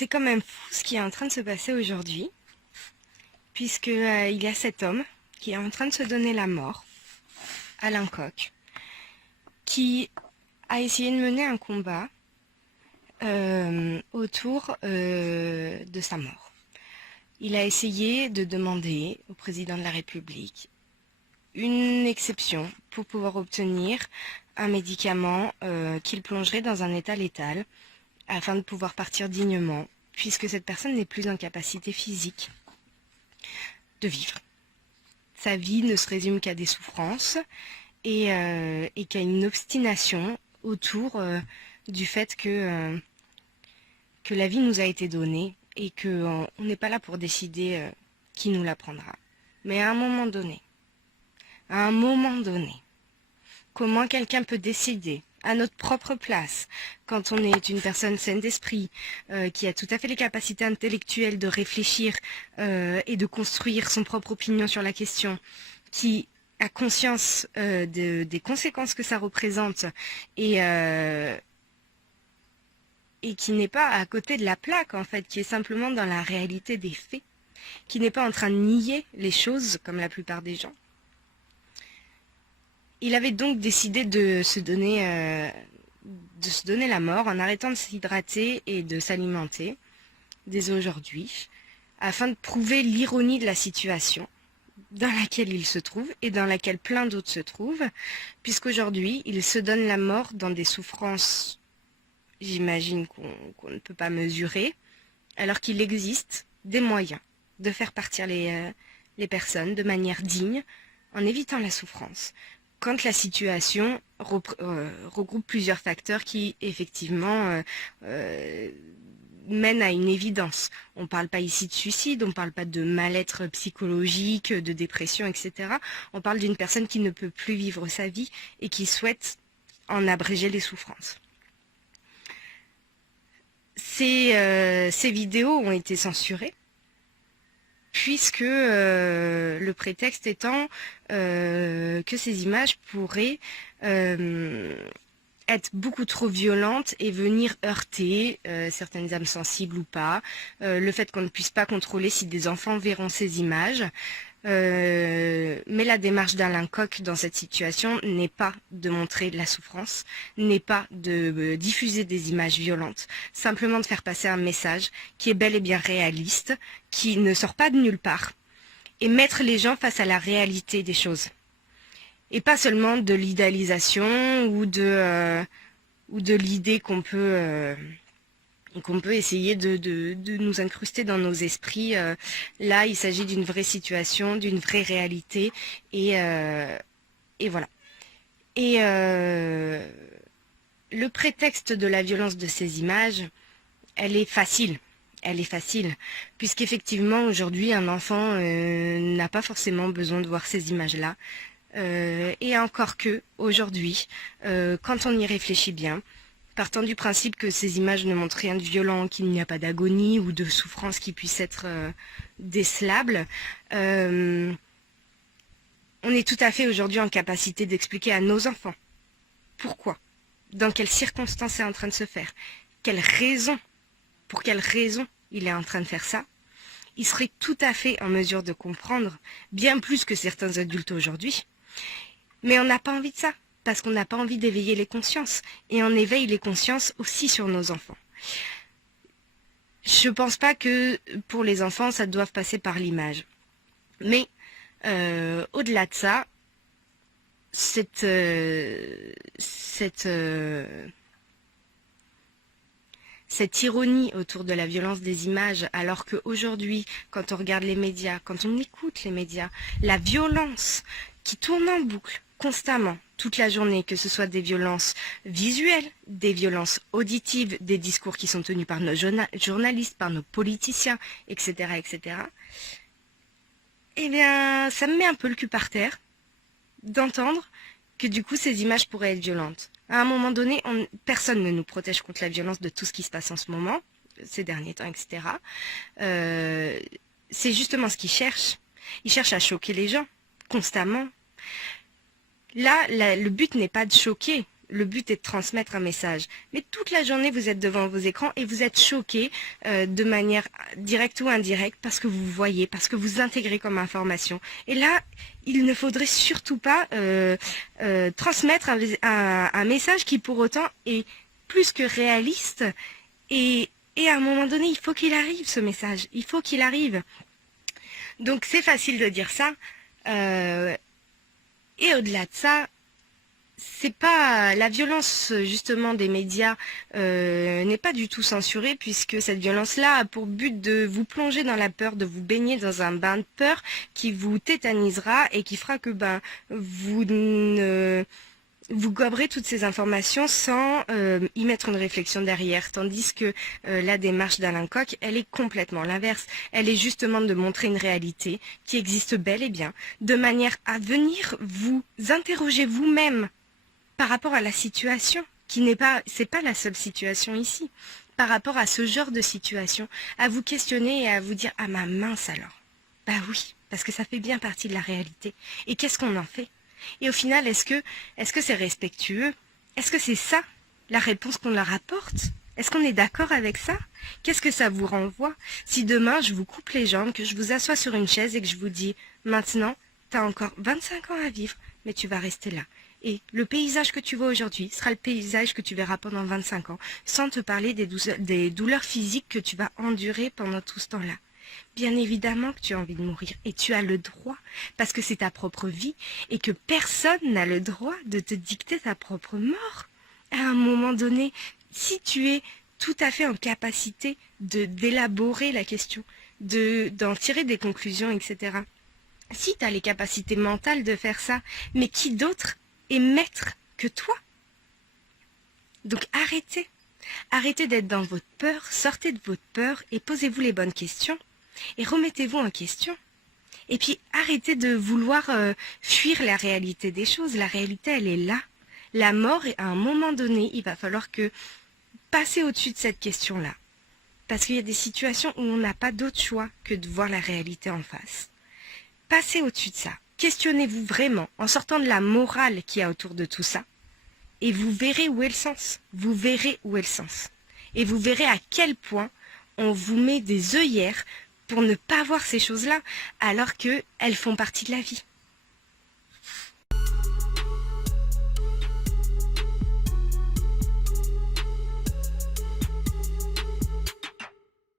C'est quand même fou ce qui est en train de se passer aujourd'hui, puisque il y a cet homme qui est en train de se donner la mort, Alain Coq, qui a essayé de mener un combat autour de sa mort. Il a essayé de demander au président de la République une exception pour pouvoir obtenir un médicament qu'il plongerait dans un état létal afin de pouvoir partir dignement, puisque cette personne n'est plus en capacité physique de vivre. Sa vie ne se résume qu'à des souffrances et qu'à une obstination autour du fait que la vie nous a été donnée et qu'on n'est pas là pour décider qui nous la prendra. Mais à un moment donné, comment quelqu'un peut décider à notre propre place, quand on est une personne saine d'esprit, qui a tout à fait les capacités intellectuelles de réfléchir et de construire son propre opinion sur la question, qui a conscience des conséquences que ça représente et qui n'est pas à côté de la plaque, en fait, qui est simplement dans la réalité des faits, qui n'est pas en train de nier les choses comme la plupart des gens. Il avait donc décidé de se donner la mort en arrêtant de s'hydrater et de s'alimenter dès aujourd'hui, afin de prouver l'ironie de la situation dans laquelle il se trouve et dans laquelle plein d'autres se trouvent, puisqu'aujourd'hui, il se donne la mort dans des souffrances, j'imagine qu'on ne peut pas mesurer, alors qu'il existe des moyens de faire partir les personnes de manière digne, en évitant la souffrance, quand la situation regroupe plusieurs facteurs qui, effectivement, mènent à une évidence. On ne parle pas ici de suicide, on ne parle pas de mal-être psychologique, de dépression, etc. On parle d'une personne qui ne peut plus vivre sa vie et qui souhaite en abréger les souffrances. Ces vidéos ont été censurées, puisque le prétexte étant que ces images pourraient être beaucoup trop violentes et venir heurter certaines âmes sensibles ou pas, le fait qu'on ne puisse pas contrôler si des enfants verront ces images. Mais la démarche d'Alain Coq dans cette situation n'est pas de montrer de la souffrance, n'est pas de diffuser des images violentes, simplement de faire passer un message qui est bel et bien réaliste, qui ne sort pas de nulle part, et mettre les gens face à la réalité des choses. Et pas seulement de l'idéalisation ou de l'idée qu'on peut essayer de nous incruster dans nos esprits. Là, il s'agit d'une vraie situation, d'une vraie réalité, et voilà. Et le prétexte de la violence de ces images, elle est facile, puisqu'effectivement, aujourd'hui, un enfant n'a pas forcément besoin de voir ces images-là. Et encore que, aujourd'hui, quand on y réfléchit bien, partant du principe que ces images ne montrent rien de violent, qu'il n'y a pas d'agonie ou de souffrance qui puisse être décelable, on est tout à fait aujourd'hui en capacité d'expliquer à nos enfants pourquoi, dans quelles circonstances c'est en train de se faire, pour quelle raison il est en train de faire ça. Il serait tout à fait en mesure de comprendre, bien plus que certains adultes aujourd'hui. Mais on n'a pas envie de ça, parce qu'on n'a pas envie d'éveiller les consciences. Et on éveille les consciences aussi sur nos enfants. Je ne pense pas que pour les enfants, ça doive passer par l'image. Mais au-delà de ça, cette ironie autour de la violence des images, alors qu'aujourd'hui, quand on regarde les médias, quand on écoute les médias, la violence qui tourne en boucle constamment, toute la journée, que ce soit des violences visuelles, des violences auditives, des discours qui sont tenus par nos journalistes, par nos politiciens, etc., etc., eh bien, ça me met un peu le cul par terre d'entendre que du coup, ces images pourraient être violentes. À un moment donné, personne ne nous protège contre la violence de tout ce qui se passe en ce moment, ces derniers temps, etc. C'est justement ce qu'ils cherchent. Ils cherchent à choquer les gens, constamment. Là, le but n'est pas de choquer. le but est de transmettre un message. Mais toute la journée, vous êtes devant vos écrans et vous êtes choqués de manière directe ou indirecte parce que vous voyez, parce que vous intégrez comme information. Et là, il ne faudrait surtout pas transmettre un message qui pour autant est plus que réaliste. Et à un moment donné, il faut qu'il arrive ce message. Il faut qu'il arrive. Donc c'est facile de dire ça. Et au-delà de ça, c'est pas la violence justement des médias n'est pas du tout censurée puisque cette violence-là a pour but de vous plonger dans la peur, de vous baigner dans un bain de peur qui vous tétanisera et qui fera que vous goberez toutes ces informations sans y mettre une réflexion derrière. Tandis que la démarche d'Alain Coq, elle est complètement l'inverse. Elle est justement de montrer une réalité qui existe bel et bien, de manière à venir vous interroger vous-même par rapport à la situation, c'est pas la seule situation ici, par rapport à ce genre de situation, à vous questionner et à vous dire, ah ma mince alors. Bah oui, parce que ça fait bien partie de la réalité. Et qu'est-ce qu'on en fait? Et au final, est-ce que c'est respectueux? Est-ce que c'est ça, la réponse qu'on leur apporte? Est-ce qu'on est d'accord avec ça? Qu'est-ce que ça vous renvoie? Si demain, je vous coupe les jambes, que je vous assois sur une chaise et que je vous dis, maintenant, t'as encore 25 ans à vivre, mais tu vas rester là. Et le paysage que tu vois aujourd'hui sera le paysage que tu verras pendant 25 ans, sans te parler des douleurs physiques que tu vas endurer pendant tout ce temps-là. Bien évidemment que tu as envie de mourir, et tu as le droit, parce que c'est ta propre vie, et que personne n'a le droit de te dicter ta propre mort. À un moment donné, si tu es tout à fait en capacité d'élaborer la question, d'en tirer des conclusions, etc., si tu as les capacités mentales de faire ça, mais qui d'autre est maître que toi? Donc arrêtez. Arrêtez d'être dans votre peur, sortez de votre peur et posez-vous les bonnes questions. Et remettez-vous en question. Et puis arrêtez de vouloir fuir la réalité des choses. La réalité, elle est là. La mort, à un moment donné, il va falloir que passer au-dessus de cette question-là. Parce qu'il y a des situations où on n'a pas d'autre choix que de voir la réalité en face. Passez au-dessus de ça. Questionnez-vous vraiment en sortant de la morale qu'il y a autour de tout ça. Et vous verrez où est le sens. Vous verrez où est le sens. Et vous verrez à quel point on vous met des œillères pour ne pas voir ces choses-là, alors qu'elles font partie de la vie.